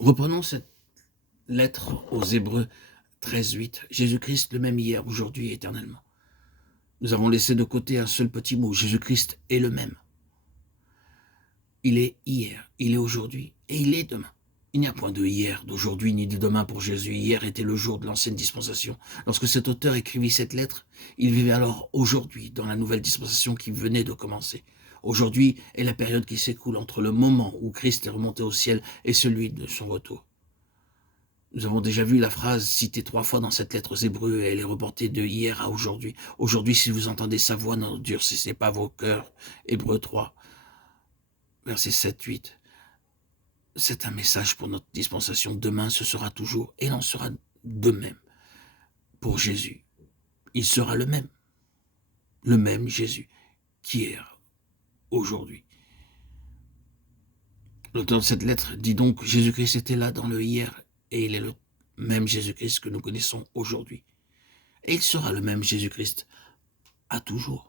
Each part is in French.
Reprenons cette lettre aux Hébreux 13:8. Jésus-Christ le même hier, aujourd'hui et éternellement. Nous avons laissé de côté un seul petit mot. Jésus-Christ est le même. Il est hier, il est aujourd'hui et il est demain. Il n'y a point de hier, d'aujourd'hui ni de demain pour Jésus. Hier était le jour de l'ancienne dispensation. Lorsque cet auteur écrivit cette lettre, il vivait alors aujourd'hui dans la nouvelle dispensation qui venait de commencer. Aujourd'hui est la période qui s'écoule entre le moment où Christ est remonté au ciel et celui de son retour. Nous avons déjà vu la phrase citée 3 fois dans cette lettre aux Hébreux et elle est reportée de hier à aujourd'hui. Aujourd'hui, si vous entendez sa voix, n'endurcissez pas vos cœurs. Hébreux 3, versets 7-8. C'est un message pour notre dispensation. Demain, ce sera toujours, et il en sera de même pour Jésus. Il sera le même Jésus qu'hier, aujourd'hui. L'auteur de cette lettre dit donc, Jésus-Christ était là dans le hier, et il est le même Jésus-Christ que nous connaissons aujourd'hui. Et il sera le même Jésus-Christ à toujours.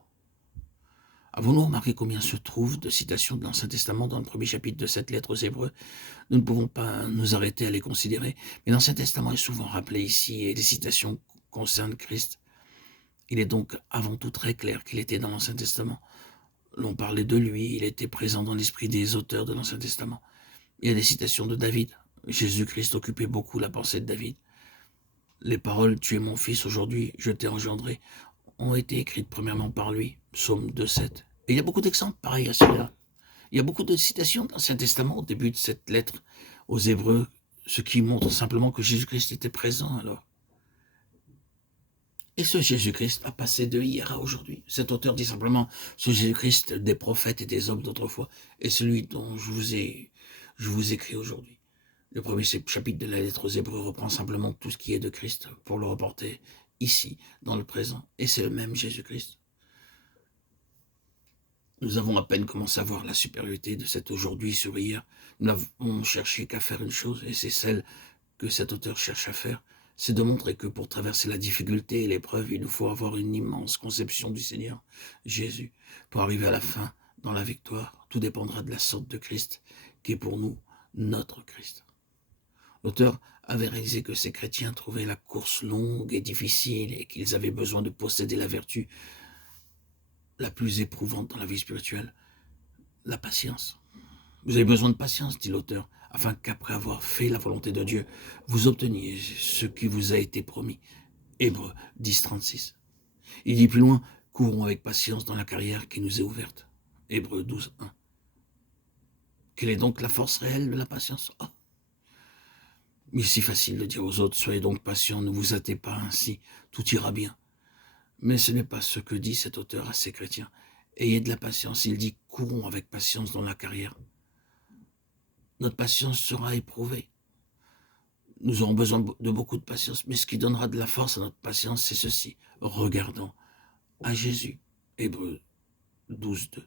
Avons-nous remarqué combien se trouve de citations de l'Ancien Testament dans le premier chapitre de cette lettre aux Hébreux? Nous ne pouvons pas nous arrêter à les considérer, mais l'Ancien Testament est souvent rappelé ici et les citations concernent Christ. Il est donc avant tout très clair qu'il était dans l'Ancien Testament. L'on parlait de lui, il était présent dans l'esprit des auteurs de l'Ancien Testament. Il y a des citations de David. Jésus-Christ occupait beaucoup la pensée de David. Les paroles « Tu es mon fils, aujourd'hui je t'ai engendré » ont été écrites premièrement par lui, psaume 2,7. Et il y a beaucoup d'exemples pareils à celui-là. Il y a beaucoup de citations dans l'Ancien Testament au début de cette lettre aux Hébreux, ce qui montre simplement que Jésus-Christ était présent alors. Et ce Jésus-Christ a passé de hier à aujourd'hui. Cet auteur dit simplement « Ce Jésus-Christ des prophètes et des hommes d'autrefois est celui dont je vous écris aujourd'hui ». Le premier chapitre de la lettre aux Hébreux reprend simplement tout ce qui est de Christ pour le reporter ici, dans le présent. Et c'est le même Jésus-Christ. Nous avons à peine commencé à voir la supériorité de cet aujourd'hui sur hier. Nous n'avons cherché qu'à faire une chose, et c'est celle que cet auteur cherche à faire, c'est de montrer que pour traverser la difficulté et l'épreuve, il nous faut avoir une immense conception du Seigneur Jésus. Pour arriver à la fin, dans la victoire, tout dépendra de la sorte de Christ, qui est pour nous notre Christ. L'auteur avait réalisé que ces chrétiens trouvaient la course longue et difficile et qu'ils avaient besoin de posséder la vertu la plus éprouvante dans la vie spirituelle, la patience. Vous avez besoin de patience, dit l'auteur, afin qu'après avoir fait la volonté de Dieu, vous obteniez ce qui vous a été promis. Hébreux 10,36. Il dit plus loin, courons avec patience dans la carrière qui nous est ouverte. Hébreux 12,1. Quelle est donc la force réelle de la patience? Il est si facile de dire aux autres, soyez donc patients, ne vous hâtez pas ainsi, tout ira bien. Mais ce n'est pas ce que dit cet auteur à ces chrétiens. Ayez de la patience, il dit, courons avec patience dans la carrière. Notre patience sera éprouvée. Nous aurons besoin de beaucoup de patience, mais ce qui donnera de la force à notre patience, c'est ceci. Regardons à Jésus. Hébreux 12,2.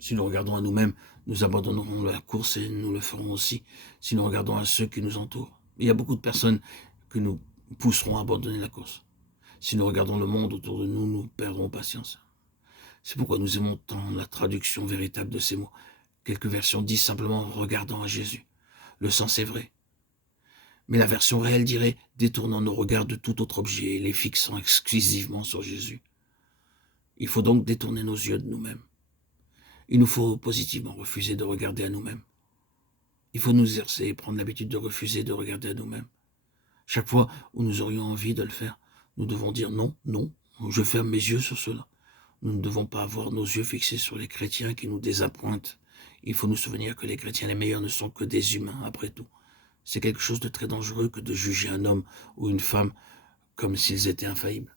Si nous regardons à nous-mêmes, nous abandonnerons la course et nous le ferons aussi si nous regardons à ceux qui nous entourent. Il y a beaucoup de personnes que nous pousseront à abandonner la course. Si nous regardons le monde autour de nous, nous perdrons patience. C'est pourquoi nous aimons tant la traduction véritable de ces mots. Quelques versions disent simplement « regardant à Jésus ». Le sens est vrai. Mais la version réelle dirait « détournant nos regards de tout autre objet et les fixant exclusivement sur Jésus ». Il faut donc détourner nos yeux de nous-mêmes. Il nous faut positivement refuser de regarder à nous-mêmes. Il faut nous exercer et prendre l'habitude de refuser de regarder à nous-mêmes. Chaque fois où nous aurions envie de le faire, nous devons dire non, non, je ferme mes yeux sur cela. Nous ne devons pas avoir nos yeux fixés sur les chrétiens qui nous désappointent. Il faut nous souvenir que les chrétiens les meilleurs ne sont que des humains, après tout. C'est quelque chose de très dangereux que de juger un homme ou une femme comme s'ils étaient infaillibles.